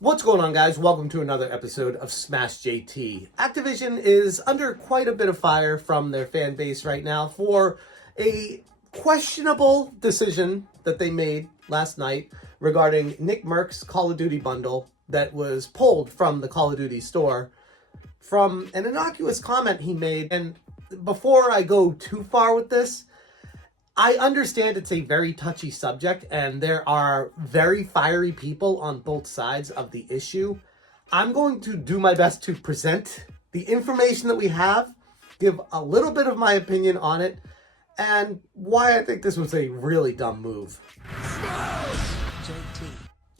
What's going on, guys? Welcome to another episode of Smash JT. Activision is under quite a bit of fire from their fan base right now for a questionable decision that they made last night regarding NICKMERCS Call of Duty Bundle that was pulled from the Call of Duty store from an innocuous comment he made. And before I go too far with this, I understand it's a very touchy subject and there are very fiery people on both sides of the issue. I'm going to do my best to present the information that we have, give a little bit of my opinion on it, and why I think this was a really dumb move.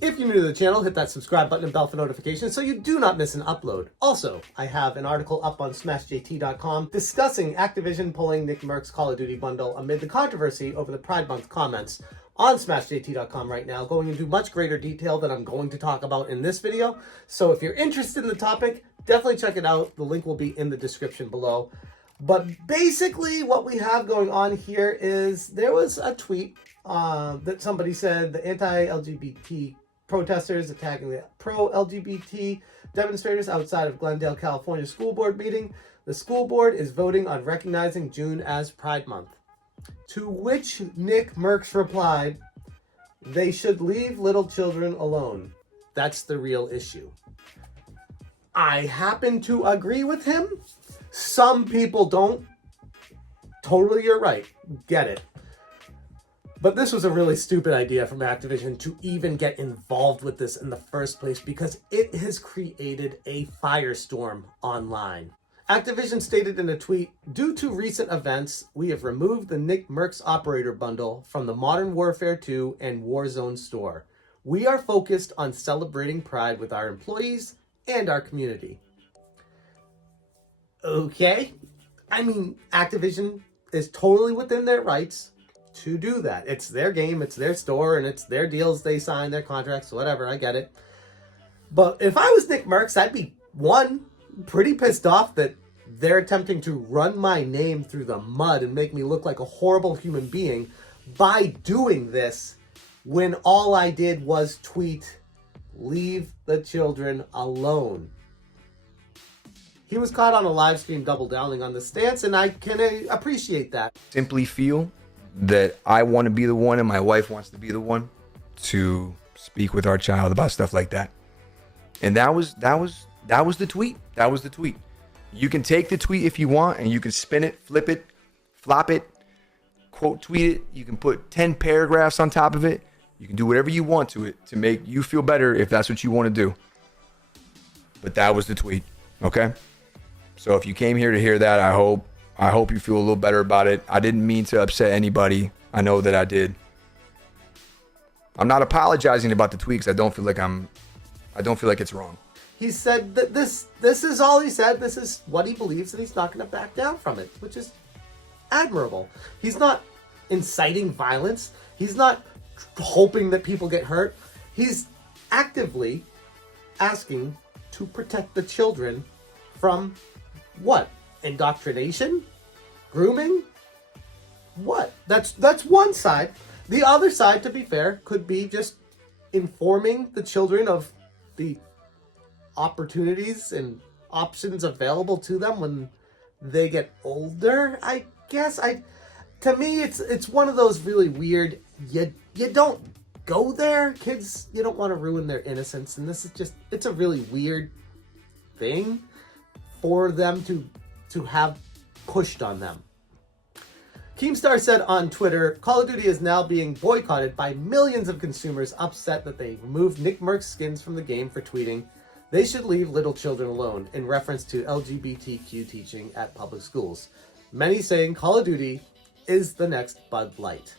If you're new to the channel, hit that subscribe button and bell for notifications so you do not miss an upload. Also, I have an article up on SmashJT.com discussing Activision pulling NICKMERCS Call of Duty Bundle amid the controversy over the Pride Month comments on SmashJT.com right now, going into much greater detail than I'm going to talk about in this video. So if you're interested in the topic, definitely check it out. The link will be in the description below. But basically what we have going on here is there was a tweet that somebody said the anti-LGBT protesters attacking the pro-LGBT demonstrators outside of Glendale, California school board meeting. The school board is voting on recognizing June as Pride Month. To which NICKMERCS replied, they should leave little children alone. That's the real issue. I happen to agree with him. Some people don't. Totally, you're right. Get it. But this was a really stupid idea from Activision to even get involved with this in the first place because it has created a firestorm online. Activision stated in a tweet, due to recent events, we have removed the NICKMERCS Operator Bundle from the Modern Warfare II and Warzone store. We are focused on celebrating Pride with our employees and our community. Okay. I mean, Activision is totally within their rights to do that. It's their game, it's their store, and it's their deals they sign, their contracts, whatever, I get it. But if I was NICKMERCS, I'd be, one, pretty pissed off that they're attempting to run my name through the mud and make me look like a horrible human being by doing this when all I did was tweet, leave the children alone. He was caught on a live stream double downing on the stance, and I can appreciate that. Simply feel that I want to be the one and my wife wants to be the one to speak with our child about stuff like that. And that was the tweet. That was the tweet. You can take the tweet if you want and you can spin it, flip it, flop it, quote tweet it. You can put 10 paragraphs on top of it. You can do whatever you want to it to make you feel better if that's what you want to do. But that was the tweet. Okay? So if you came here to hear that, I hope you feel a little better about it. I didn't mean to upset anybody. I know that I did. I'm not apologizing about the tweaks. I don't feel like it's wrong. He said that this is all he said. This is what he believes, and he's not going to back down from it, which is admirable. He's not inciting violence. He's not hoping that people get hurt. He's actively asking to protect the children from what? Indoctrination? Grooming? What? That's one side. The other side, to be fair, could be just informing the children of the opportunities and options available to them when they get older. I guess to me it's one of those really weird, you don't go there. Kids, you don't want to ruin their innocence, and this is just, it's a really weird thing for them to have pushed on them. Keemstar said on Twitter, Call of Duty is now being boycotted by millions of consumers upset that they removed NICKMERCS skins from the game for tweeting, they should leave little children alone, in reference to LGBTQ teaching at public schools. Many saying Call of Duty is the next Bud Light.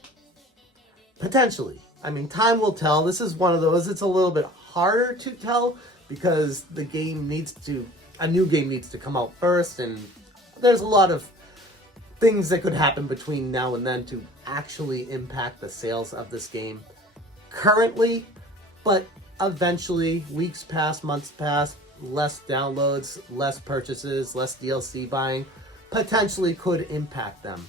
Potentially. I mean, time will tell. This is one of those, it's a little bit harder to tell because a new game needs to come out first, and there's a lot of things that could happen between now and then to actually impact the sales of this game currently, but eventually, weeks pass, months pass, less downloads, less purchases, less DLC buying, potentially could impact them.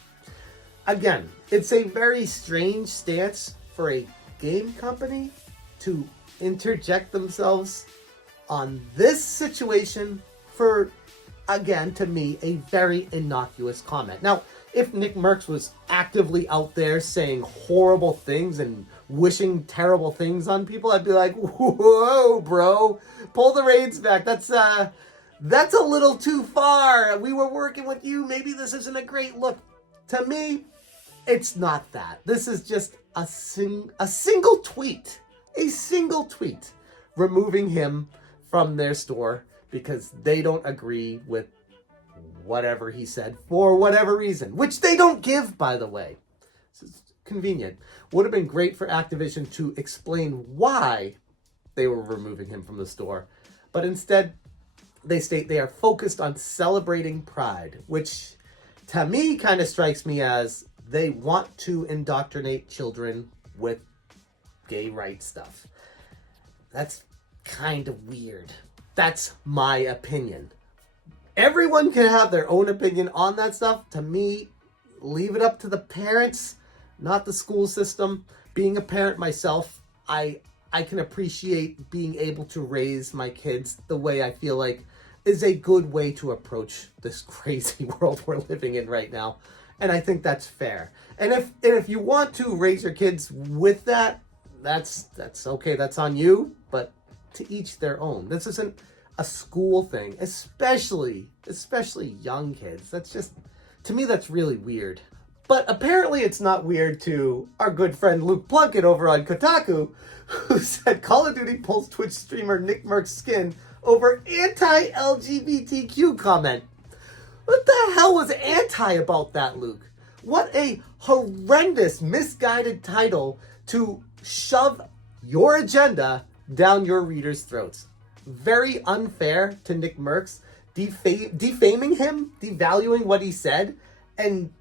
Again, it's a very strange stance for a game company to interject themselves on this situation for, again, to me, a very innocuous comment. Now, if NICKMERCS was actively out there saying horrible things and wishing terrible things on people, I'd be like, whoa, bro, pull the reins back. That's a little too far. We were working with you. Maybe this isn't a great look. To me, it's not that. This is just a single tweet. A single tweet removing him from their store because they don't agree with whatever he said for whatever reason, which they don't give, by the way. This is convenient. Would have been great for Activision to explain why they were removing him from the store, but instead they state they are focused on celebrating Pride, which to me kind of strikes me as they want to indoctrinate children with gay rights stuff. That's kind of weird. That's my opinion. Everyone can have their own opinion on that stuff. To me, leave it up to the parents, not the school system. Being a parent myself, I can appreciate being able to raise my kids the way I feel like is a good way to approach this crazy world we're living in right now. And I think that's fair. And if you want to raise your kids with that, that's okay. That's on you. But to each their own. This isn't a school thing, especially young kids. That's just, to me, that's really weird. But apparently it's not weird to our good friend Luke Plunkett over on Kotaku, who said Call of Duty pulls Twitch streamer NICKMERCS skin over anti-LGBTQ comment. What the hell was anti about that, Luke? What a horrendous, misguided title to shove your agenda down your readers' throats. Very unfair to NICKMERCS, defaming him, devaluing what he said, and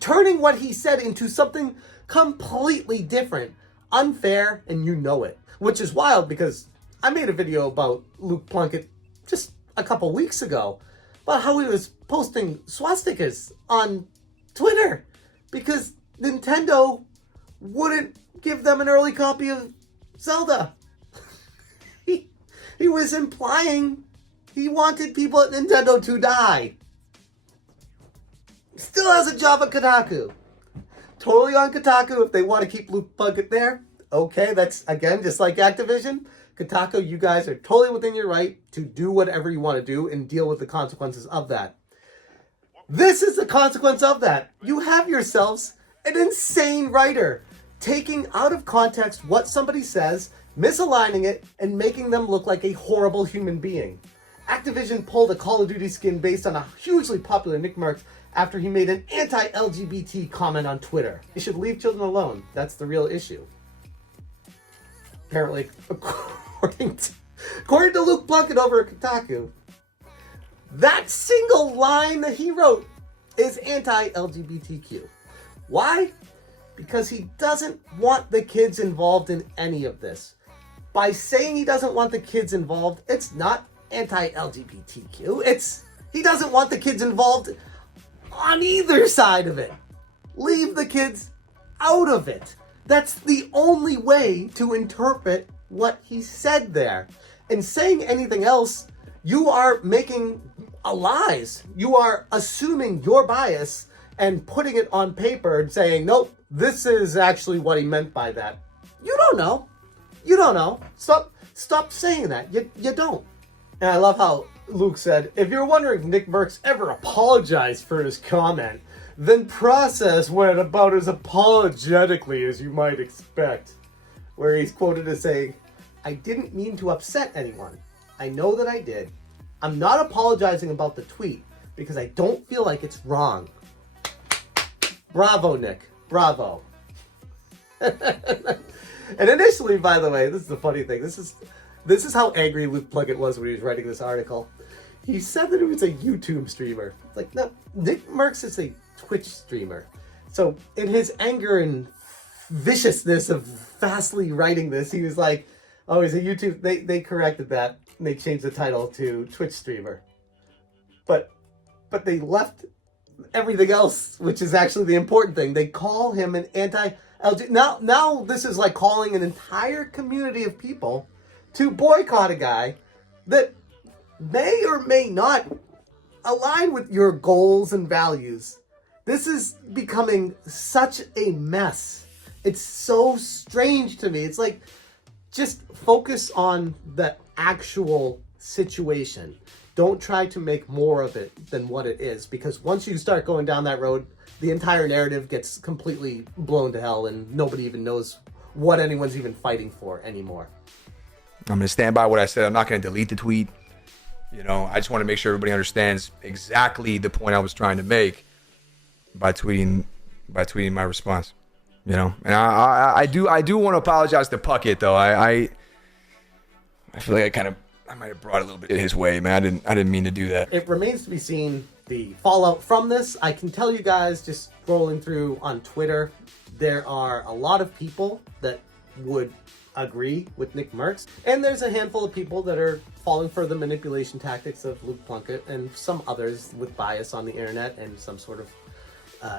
turning what he said into something completely different. Unfair, and you know it. Which is wild because I made a video about Luke Plunkett just a couple weeks ago about how he was posting swastikas on Twitter because Nintendo wouldn't give them an early copy of Zelda. He was implying he wanted people at Nintendo to die. Still has a job at Kotaku. Totally on Kotaku if they want to keep Luke Plunkett there. Okay, that's, again, just like Activision. Kotaku, you guys are totally within your right to do whatever you want to do and deal with the consequences of that. This is the consequence of that. You have yourselves an insane writer taking out of context what somebody says, misaligning it, and making them look like a horrible human being. Activision pulled a Call of Duty skin based on a hugely popular NICKMERCS after he made an anti-LGBT comment on Twitter. You should leave children alone. That's the real issue. Apparently, according to Luke Plunkett over at Kotaku, that single line that he wrote is anti-LGBTQ. Why? Because he doesn't want the kids involved in any of this. By saying he doesn't want the kids involved, it's not anti-LGBTQ. He doesn't want the kids involved on either side of it. Leave the kids out of it. That's the only way to interpret what he said there. And saying anything else, you are making lies. You are assuming your bias and putting it on paper and saying, nope, this is actually what he meant by that. You don't know. You don't know. Stop saying that. You don't. And I love how Luke said, if you're wondering if NICKMERCS ever apologized for his comment, then Process went about as apologetically as you might expect. Where he's quoted as saying, I didn't mean to upset anyone. I know that I did. I'm not apologizing about the tweet because I don't feel like it's wrong. Bravo, Nick. Bravo. And initially, by the way, this is the funny thing. This is how angry Luke Plunkett was when he was writing this article. He said that he was a YouTube streamer. It's like, no, NICKMERCS is a Twitch streamer. So in his anger and viciousness of fastly writing this, he was like, oh, he's a YouTube. They corrected that and they changed the title to Twitch streamer. But they left everything else, which is actually the important thing. They call him an anti-LGBT. Now this is like calling an entire community of people to boycott a guy that may or may not align with your goals and values. This is becoming such a mess. It's so strange to me. It's like, just focus on the actual situation. Don't try to make more of it than what it is, because once you start going down that road, the entire narrative gets completely blown to hell and nobody even knows what anyone's even fighting for anymore. I'm going to stand by what I said. I'm not going to delete the tweet. You know, I just want to make sure everybody understands exactly the point I was trying to make by tweeting my response. You know, and I do want to apologize to Puckett though. I feel like I might have brought a little bit his way, man. I didn't mean to do that. It remains to be seen the fallout from this. I can tell you guys, just scrolling through on Twitter, there are a lot of people that would agree with NICKMERCS, and there's a handful of people that are falling for the manipulation tactics of Luke Plunkett and some others with bias on the internet and some sort of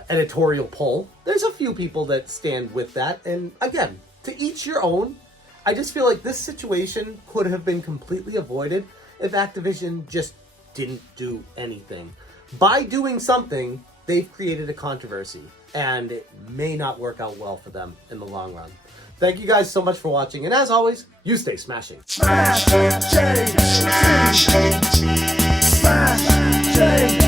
editorial pull. There's a few people that stand with that, and again, to each your own. I just feel like this situation could have been completely avoided if Activision just didn't do anything. By doing something, they've created a controversy, and it may not work out well for them in the long run. Thank you guys so much for watching, and as always, you stay smashing. Smash, J, smash, J.